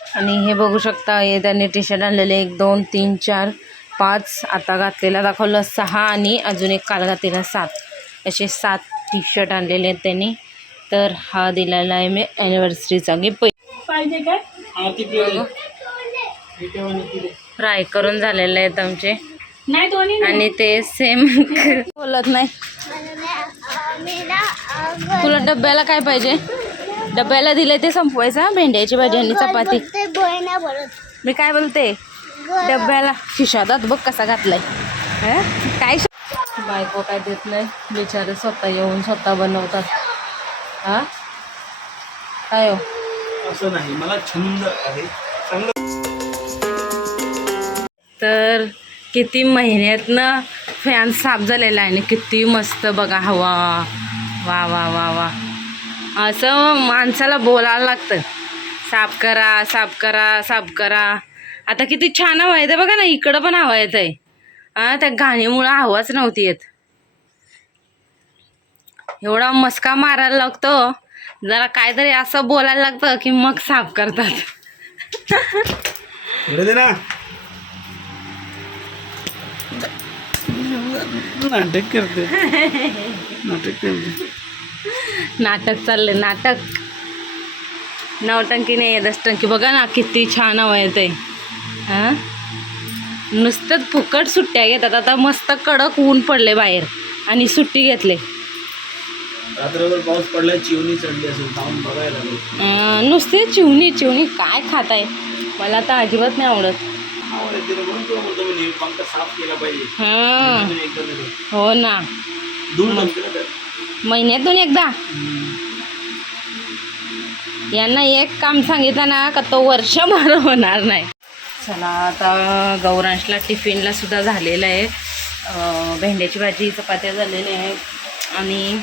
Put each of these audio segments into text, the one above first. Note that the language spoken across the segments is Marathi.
आणि हे बघू शकता हे त्यांनी टी शर्ट आणलेले एक दोन तीन चार पाच आता घातलेला दाखवलं सहा आणि अजून एक काल घातलेला सात. असे सात टी शर्ट आणलेले आहेत त्यांनी. तर हा दिलेला आहे मी ॲनिव्हर्सरीचा गिफ्ट पाहिजे काय? फ्राय करून झालेले आहेत आमचे. नाही दोन्ही नाही. आणि ते सेम बोलत नाही. तुला डब्याला काय पाहिजे? डब्याला दिले ते संपवायचा भेंड्याची भाजी आणि चपाती. मी काय बोलते? डब्याला. खिशातात बघ कसा घातलाय. हं? काय बायको काय देत नाही. बिचारे स्वतः येऊन स्वतः बनवतात. हा? काय हो? असं नाही. मला छंद आहे. तर किती महिन्यातनं फॅन साफ झालेला आहे आणि किती मस्त बघा हवा. वा वा वा वा. असं माणसाला बोलायला लागतं. साफ करा साफ करा साफ करा. आता किती छान हवा येते बघा ना इकडं पण हवा येत आहे हां त्या घाणीमुळं हवाच नव्हती येत. एवढा मस्का मारायला लागतो. जरा काहीतरी असं बोलायला लागतं की मग साफ करतात. नाटक करते. नाटक करते. नाटक चाललंय नाटक. नवटंकी नाही दसटंकी बघा ना किती छान हवा येते हां? नुसतंच फुकट सुट्ट्या घेतात. आता मस्त कडक ऊन पडले बाहेर. आणि सुट्टी घेतले. रात्रभर पाऊस पडलाय चिवणी चढली असेल जाऊन बघायला लागेल. अं, नुसते चिवणी चिवणी. काय खाताय? मला तर अजिबात नाही आवडत. आवड येते रे, म्हणून तुला म्हणतो मी नेहमी पंखा साफ केला पाहिजे. हां. हो ना. धूळ लागते ना त्यात. महिन्यातून एकदा. यांना एक काम सांगितलं ना का तो वर्षभर होणार नाही. चला आता गौरांशला टिफिनला सुद्धा झालेलं आहे. भेंड्याची भाजी चपात्या झालेल्या आहेत. आणि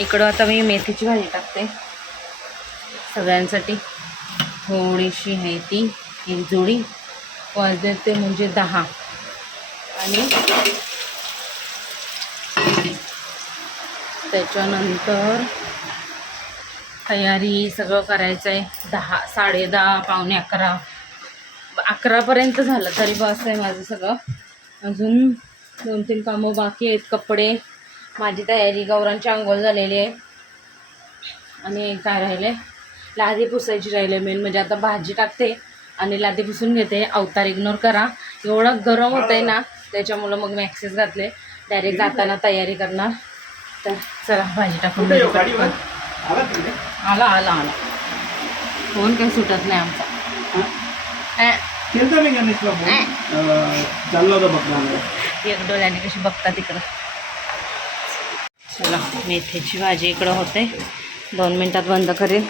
इकडं आता मी मेथीची भाजी टाकते. सगळ्यांसाठी थोडीशी आहे ती एक जोडी. वाजते म्हणजे दहा. आणि त्याच्यानंतर तयारी सगळं करायचं आहे दहा साडे दहा पावणे अकरा. अकरापर्यंत झालं तरी बस आहे माझं सगळं. अजून दोन तीन कामं बाकी आहेत. कपडे. माझी तयारी गौरांची आंघोळ झालेली आहे. आणि काय राहिले? लादी पुसायची राहिले मेन म्हणजे आता भाजी टाकते आणि लादी पुसून घेते. अवतार इग्नोर करा. एवढं गरम होतं आहे ना त्याच्यामुळं मग मी ॲक्सेस घातले. डायरेक्ट जाताना तयारी करणार. तर चला भाजी टाकून? पटकन. आला? आला आला फोन काही सुटत नाही आमचा. हा? एक डोळ्याने कशी बघता तिकडं. चला मेथीची भाजी इकडं होते. दोन मिनटात बंद करेल.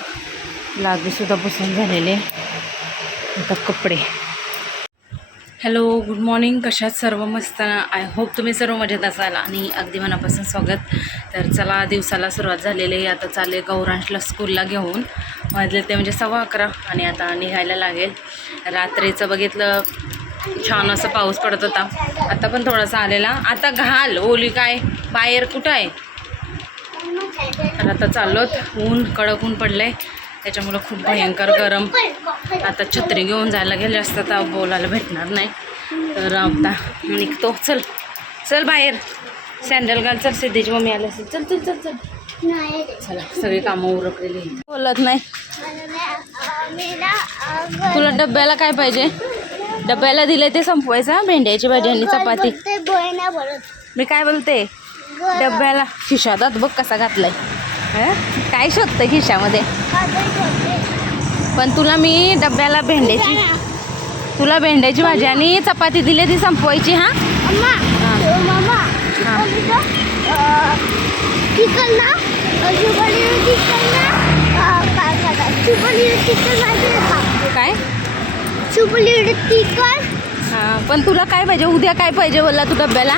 लागीसुद्धा पुसून झालेले. आता कपडे. Hello good morning. कशात सर्व मस्त? आय होप तुम्ही सर्व मजेत असाल आणि अगदी मनापासून स्वागत. तर चला दिवसाला सुरुवात झालेली आहे. आता चालले गौरांशला स्कूलला घेऊन. वाजले ते म्हणजे सव्वा अकरा आणि आता निघायला लागेल. रात्रीचं बघितलं छान असं पाऊस पडत होता. आता पण थोडासा आलेला. आता घाल. ओली काय? बाहेर कुठं आहे? तर आता चाललोत. ऊन कडक ऊन पडलं आहे त्याच्यामुळं खूप भयंकर गरम. आता छत्री घेऊन जायला गेले असतं तर बोलायला भेटणार नाही. तर आता निघतो. चल चल बाहेर. सँडल घाल चल सिद्धीची मम्मी आली असेल. चल चल चल चल. चला सगळी कामं उरकलेली बोलत नाही. तुला डब्याला काय पाहिजे? डब्याला दिले ते संपवायचं भेंड्याची भाजी आणि चपाती. मी काय बोलते? डब्याला खिशातात बघ कसा घातलाय. काय शोधतं खिशामध्ये? पण तुला मी डब्याला भेंड्याची तुला भेंड्याची भाजी आणि चपाती दिली ती संपवायची हा? काय हा पण तुला काय पाहिजे? उद्या काय पाहिजे बोलला तू डब्याला?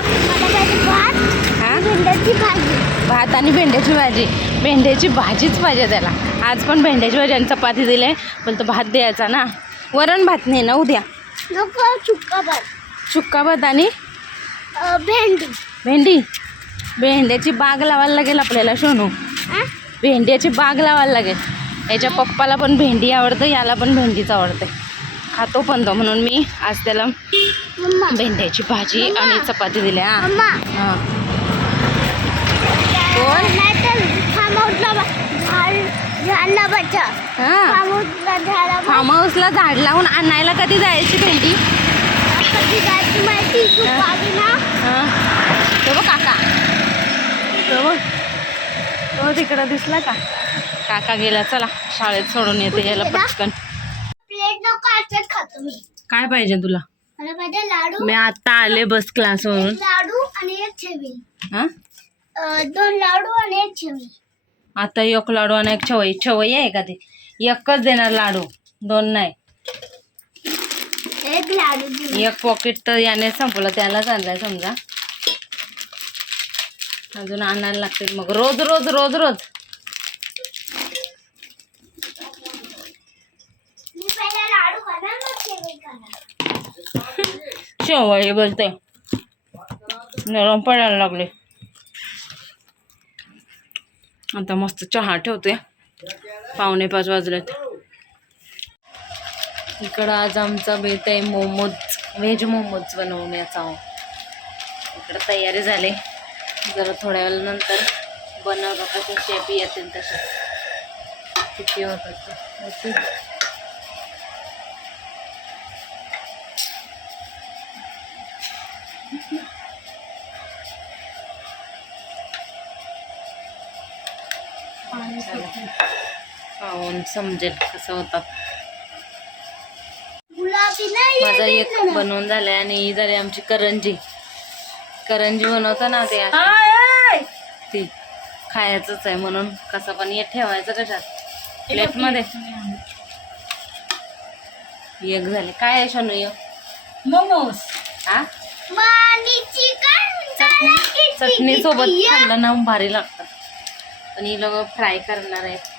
भात हा? भेंड्याची भाजी. भात आणि भेंड्याची भाजी. भेंड्याची भाजीच पाहिजे त्याला. आज पण भेंड्याची भाजी आणि चपाती दिले. पण तो भात द्यायचा ना. वरण भात नाही ना उद्या. चुक्का भात. चुक्का भात आणि? भेंडी. भेंडी? भेंड्याची बाग लावायला लागेल आपल्याला सोनू? भेंड्याची बाग लावायला लागेल. याच्या पप्पाला पण भेंडी आवडतं याला पण भेंडीच आवडते. खातो पण तो म्हणून मी. आज त्याला भेंड्याची भाजी आणि चपाती दिल्या. हा. मम्मा हा. कोण? नाहीतर फार्म हाऊसला झाड झाडला बच्चा हा. फार्म हाऊसला झाडा लावून आणायला कधी जायची भेंडी? बघ काका. तो तिकडं दिसला का? काका गेला चला. शाळेत सोडून येते याला पटकन. काय पाहिजे तुला? लाडू. मी आता आले बस क्लासवरून एक लाडू आणि दोन लाडू आणि आता एक लाडू आणि एक छवई. छवई आहे का ते? एकच देणार लाडू. दोन नाही. एक लाडू. एक पॉकेट तर याने संपलं. त्यालाच आणलाय समजा. अजून आणायला लागते मग. रोज रोज रोज रोज. शेवळी बोलते नरम पडायला लागले. आता मस्त चहा ठेवतोय. पावणे पाच वाजल्यात इकडं आज आमचा बेत आहे मोमोज व्हेज मोमोज बनवण्याचा. इकडं तयारी झाली. जरा थोड्या वेळानंतर बनवलं कसे शेप येतील तसे. किती होतात समजेल कसं होतात माझा एक बनवून झालाय आणि ही झाली आमची करंजी. करंजी बनवतो ना ते. ती खायचंच आहे म्हणून कसं पण हे ठेवायचं कशात? प्लेटमध्ये. एक झाले. काय आहे शनू? मोमोज. हा चटणी. सोबत खाल्लं ना भारी लागतात पण ही लोक फ्राय करणार आहे सुपारी सुपारी आता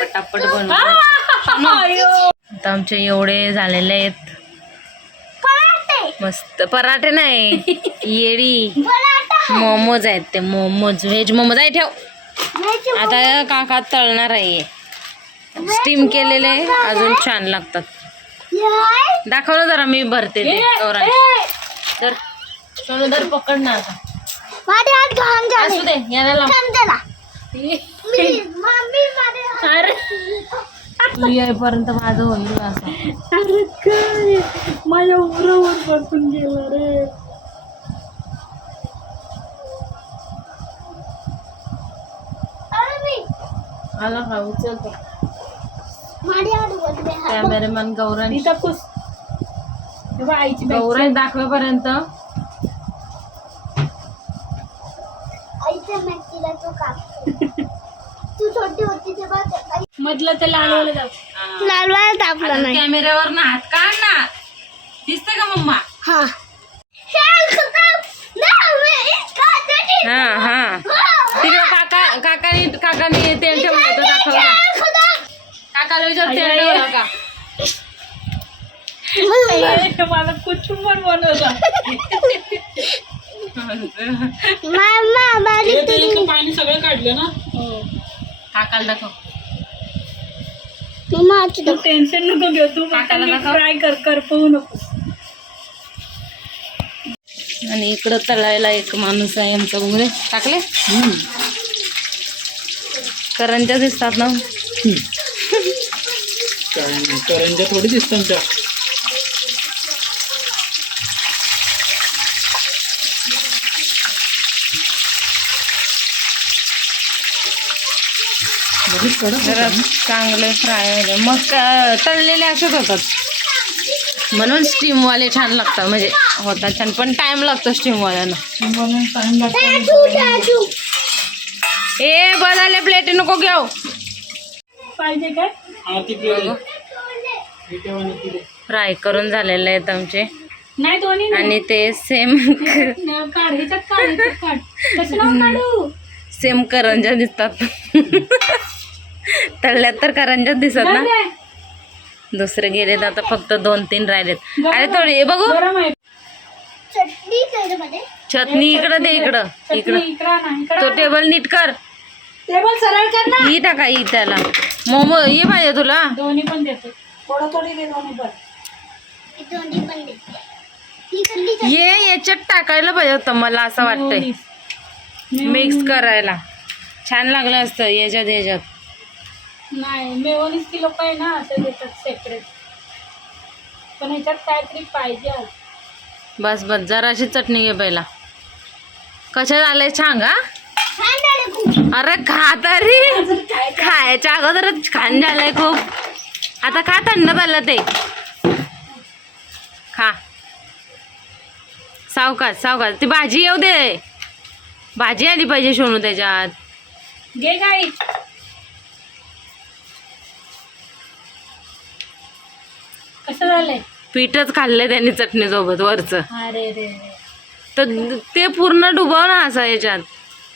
पटापट आता आमचे एवढे झालेले आहेत. पराठे. मस्त. पराठे नाही येडी. मोमोज आहेत ते मोमोज. व्हेज मोमोज. आहे ठेव. आता काका तळणार आहे. स्टीम केलेले अजून छान लागतात. दाखव ना जरा मी भरते ते चौरांशी तर सोनू दर पकड ना आता. माझे हात घाण झाले. असू दे याला लाव. थांब त्याला मी मम्मी माझे हात तू येईपर्यंत माझं होईल असं. अरे काय? माझ्या उरावर बसून गेला रे. आला का उचलतो कॅमेरामॅन गौरांश तिथं पुस. तेव्हा आईची बॅग गौरांश दाखवेपर्यंत. मधलं ते लालवाला जाऊ लालवायला तापला नाही. कॅमेऱ्यावर ना हात काढ ना. दिसते का मम्मा? हा. हा हा तिकडं काका काकानी काकानी तेल ठेवलं होतं. काकाला विचार तेल ठेवलं का? ए, मला कुचुंबर बनवला पाणी सगळं काढलं ना? काकाला दाखव. तू टेन्शन नको घेऊ तू काकाला. फ्राय कर करपवू नको. आणि इकडं तळायला एक माणूस आहे आमचा उमरे टाकले? करंजा दिसतात ना? करंजा थोडी दिसतात जरा चांगले फ्राय वगैरे. मग का- तळलेले असेच होतात. म्हणून स्टीमवाले छान लागतात म्हणजे होतात छान पण टाइम लागतो स्टीमवाल्यांना म्हणून टाइम लागतो ए बदलले प्लेट नको घेऊ. पाहिजे काय. फ्राय करून झालेले आहेत आमचे. नाही दोन्ही नाही. आणि ते सेम सेम करंजा दिसतात. तळल्यात तर करंजाच दिसत ना? दुसरे गेलेत आता फक्त दोन तीन राहिलेत. अरे थोडी हे बघू. चटणी इकडं दे इकडं. इकडं. तो. टेबल नीट कर. टेबल सरळ कर ना. ही टाका ही त्याला. मोमो ये पाहिजे तुला. दोन्ही पण देते. थोडं थोडी दे दोन्ही पण. ही दोन्ही पण देते. ही कल्ली चटणी. ये याच्यात टाकायला पाहिजे होतं मला असं वाटतंय. मिक्स करायला. छान लागलं असतं याच्यात याच्यात. नाही मेयोनीज किलो काय ना असं देतात सेपरेट पण ह्याच्यात काहीतरी पाहिजे आज. बस बस जराशी चटणी घे पहिला. कशा झालंय सांगा छान झालं खूप अरे खा तरी. खायच्या अगोदरच खान झालंय खूप. आता खा थंड झालं ते. खा. सावकाश सावकाश. ती भाजी येऊ दे. भाजी आली पाहिजे सोनू त्याच्यात. घे गाई. कसं झालंय? पीठच खाल्लंय त्यांनी चटणीसोबत वरचं. अरे रे रे. तर ते पूर्ण डुबव ना असं याच्यात.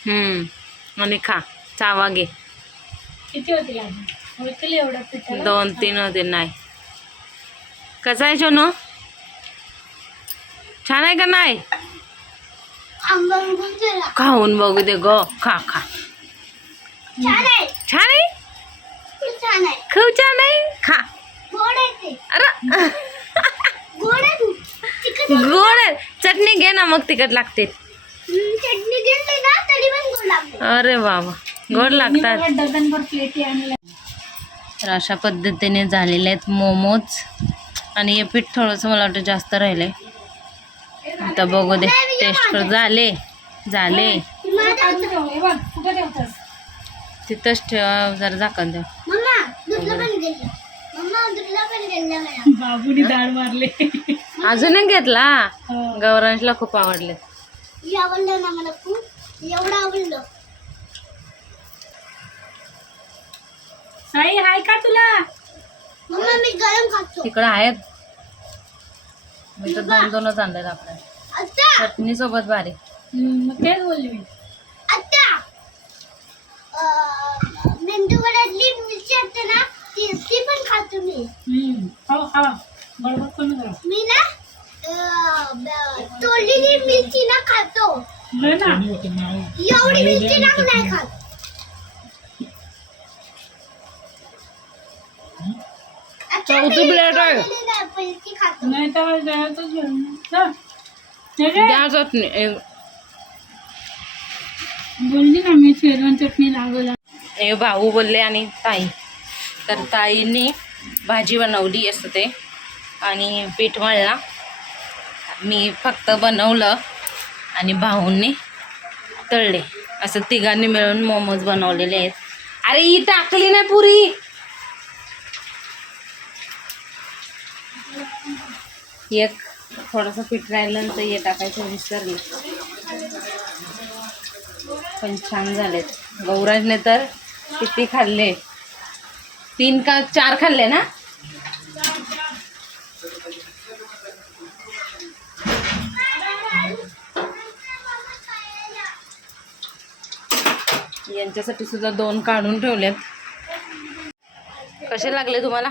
हम्म. आणि खा चावा घे. किती होतील अजून होतील एवढं पिठाला? दोन तीन होते नाही. कसा आहे सोनू छान आहे का नाही? खाऊन बघू दे ग. खा खा. छान आहे. छान आहे. खूप छान आहे? खा. अरे. गोड आहे चटणी घे ना मग तिखट लागते. अरे बाबा गोड लागतात. तर अशा पद्धतीने झालेले आहेत मोमोज. आणि हे पीठ थोडंसं मला वाटतं जास्त राहिलंय. आता बघू दे टेस्ट कर झाले झाले. खाली ठेव, बघ कुठं ठेवतोस? तिथंच ठेवा जरा झाकण द्या बाबूनी मारले. अजून घेतला? हो. गौरांशला खूप आवडले. आवडलं ना मला खूप. एवढं आवडलं. साई हाय का तुला? मम्मा मी गरम खातो. तिकडं आहेत. मी तर दोन दोनच आणलेत आपल्या आता चटणी सोबत भारी. मग तेच बोलली मी. आता अं, मेंदू वड्यातली मिरची असते ना ती ती पण खातो मी हम्म, खावा खावा बरोबर कमी करा. मी ना अं, ब- तोडलेली मिरची ना खातो. हो ना. एवढी मिरची ना नाही खात. अच्छा, चौथी मी plate आहे. तोडलेली नाही, मिरची खातो. नाही तर जायचंच घेऊन चल. हे घे. द्या चटणी ए- बोलली ना मी शेजवान चटणी लागवला हे भाऊ बोलले आणि ताई. तर ताईंनी भाजी बनवली असं ते. आणि पीठ मळला. मी फक्त बनवलं आणि भाऊंनी तळले. असं तिघांनी मिळून मोमोज बनवलेले आहेत. अरे ही टाकली नाही पुरी. एक थोडंसं पीठ राहिलं तर हे टाकायचं विसरली. पण छान झालेत. गौराजने तर किती खाल्ले. तीन का चार खाल्ले ना? यांच्यासाठी सुद्धा दोन काढून ठेवलेत. कसे लागले तुम्हाला?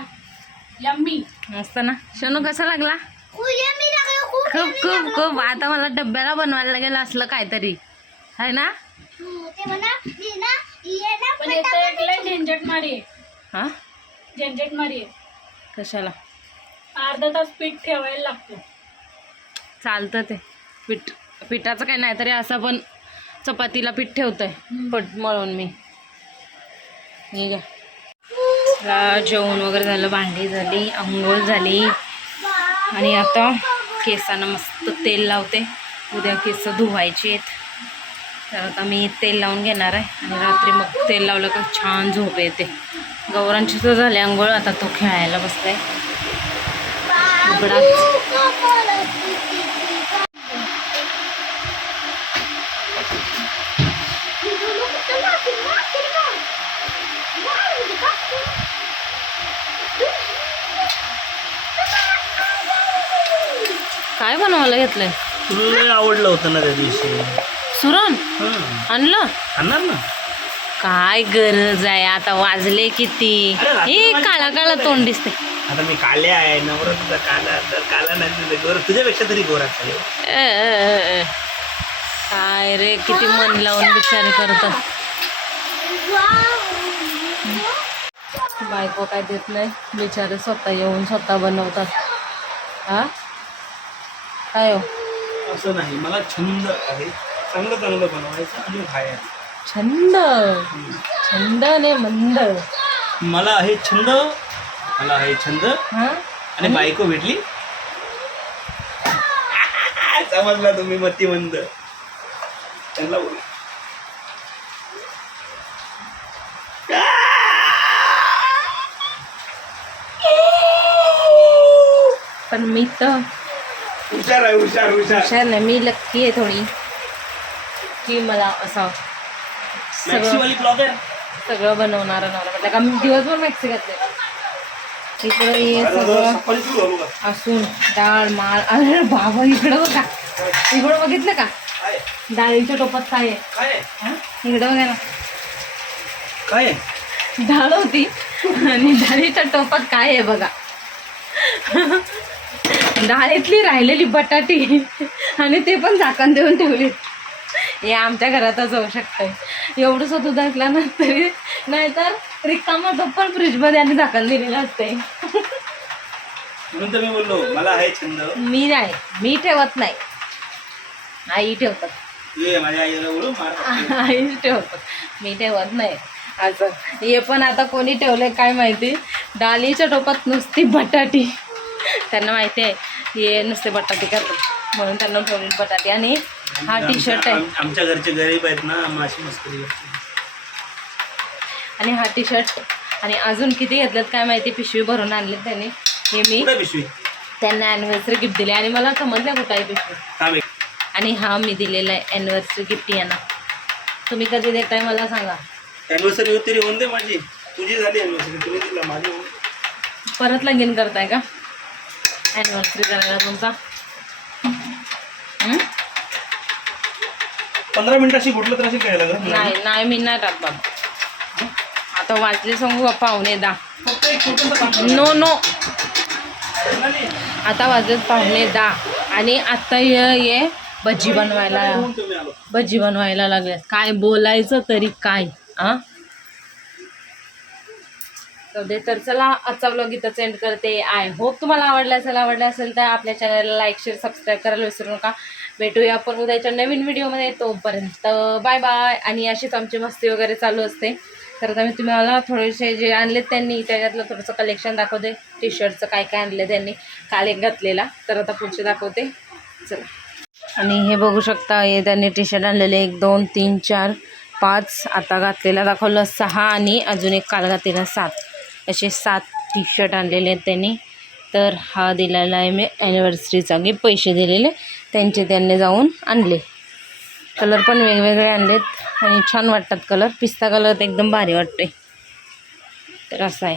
यम्मी. मस्त ना? शनू कसा लागला? खूप खूप खूप आता मला डब्याला बनवायला लागेल असलं काहीतरी. आहे ना? लय झंझट मारी हा? झंझट मारी कशाला? अर्धा तास पीठ ठेवायला लागतो. चालतं ते. पीठ पिठाचं काही नाही तरी असं पण चपातीला पीठ ठेवतंय. पट मळून मी. आहे ला जेवण वगैरे झालं भांडी झाली आंघोळ झाली. आणि आता केसांना मस्त तेल लावते. उद्या केस धुवायची आहेत. तर आता मी तेल लावून घेणार आहे. आणि रात्री मग तेल लावलं का छान झोप येते. गौरांची तर झाली आंघोळ आता तो खेळायला बसलाय. काय बनवायला घेतलंय? तुला आवडलं होतं ना त्या दिवशी. सुरण? हं. आणलं? आणणार ना? काय गरज आहे? आता वाजले किती? अरे रात्री हे काळा काळा तोंड दिसते आता मी काले आहे नवरा तुझा काला तर काला नाही तुझा गोर तुझ्यापेक्षा तरी आहे. अ. काय रे किती मन लावून बिचारे करतात बायको काय देत नाही. बिचारे स्वतः येऊन स्वतः बनवतात. हा? काय हो? असं नाही. मला छंद आहे. चांगलं चांगलं बनवायचं आणि खायचं छंद छंद ने मंद मला आहे छंद मला आहे छंद. हा? आणि बायको भेटली. समजला तुम्ही मतिमंद. त्यांना बोल. पण मी तर हुशार आहे हुशार हुशार. हुशार नाही मी लक्की आहे थोडी. की मला असं मॅक्सीवाली ब्लॉगर सगळं बनवणारं नवरा म्हटलं का मी दिवसभर मॅक्सी घातले. इकडं हे सगळं असून डाळ माळ अरे बाबा इकडं बघा. इकडं बघितलं का? डाळीच्या टोपात काय आहे? काय हा? इकडं बघा ना. काय डाळ होती. आणि डाळीच्या टोपात काय आहे बघा. डाळीतली राहिलेली बटाटी. आणि ते पण झाकण देऊन ठेवली हे आमच्या घरातच होऊ शकतंय. एवढंसं दूध ऐकलं ना तरी नाहीतर रिकामा तो पण फ्रीजमध्ये आणि झाकण दिलेलं असते म्हणून तर मी बोललो मला आहे छंद. मी नाही मी ठेवत नाही. आई ठेवतात. ये माझ्या आईला बोलू मार आईच ठेवतात. मी ठेवत नाही. असं. हे पण आता कोणी ठेवलंय काय माहिती? डालीच्या टोपात नुसती बटाटी. त्यांना माहिती आहे हे नुसते बटाटे करतात. म्हणून त्यांना ठेवली बटाटी. आणि हा टी शर्ट आहे. आम- आमच्या घरचे गरीब आहेत ना माशी मस्करी. आणि हा टी शर्ट आणि अजून किती घेतलेत काय माहिती? पिशवी भरून आणलेत त्यांनी. हे मी पिशवी? त्यांना ॲनिव्हर्सरी गिफ्ट दिली. आणि मला समजलं कुठं आहे पिशवी. आणि हा मी दिलेला आहे ॲनिव्हर्सरी गिफ्ट यांना. तुम्ही कधी देताय मला सांगा. अॅनिव्हर्सरी होती तरी होऊन दे माझी. तुझी झाली अॅनिव्हर्सरी तुम्ही दिला माझी. परत लगीन करताय का? ॲनिव्हर्सरी करायला तुमचा. हं? पंधरा मिनिटाशी घुटलं तर असेल काय लागलं नाही नाही मी नाही टाक बाबा. आता वाजले सांगू पाहुणे दा. फक्त एक छोटंसं काम नो नो. आता वाजत पाहुणे दा. आणि आत्ता ये ये भजी बनवायला भजी बनवायला लागल्यात काय बोलायचं तरी काय आ? जाऊ दे तर चला आजचा ब्लॉग इथंच सेंड करते. आय होप तुम्हाला आवडला असेल आवडला असेल तर आपल्या चॅनलला लाईक शेअर सबस्क्राईब करायला विसरू नका. भेटूया आपण उद्याच्या नवीन व्हिडिओमध्ये तोपर्यंत बाय बाय आणि अशीच आमची मस्ती वगैरे चालू असते. तर आता मी तुम्हाला थोडेसे जे आणलेत त्यांनी त्याच्यातलं थोडंसं कलेक्शन दाखवते. टी शर्टचं काय काय आणलं त्यांनी. काल एक घातलेला. तर आता पुढचे दाखवते. चला. आणि हे बघू शकता हे त्यांनी टी शर्ट आणलेले. एक दोन तीन चार पाच. आता घातलेला दाखवलं सहा. आणि अजून एक काल घातलेला सात. असे सात टी शर्ट आणलेले आहेत त्यांनी. तर हा दिलेला आहे मी ॲनिव्हर्सरीचा गिफ्ट पैसे दिलेले त्यांचे त्यांनी जाऊन आणले. कलर पण वेगवेगळे आणलेत आणि छान वाटतात कलर पिस्ता कलर तर एकदम भारी वाटते तर असं आहे.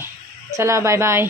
चला बाय बाय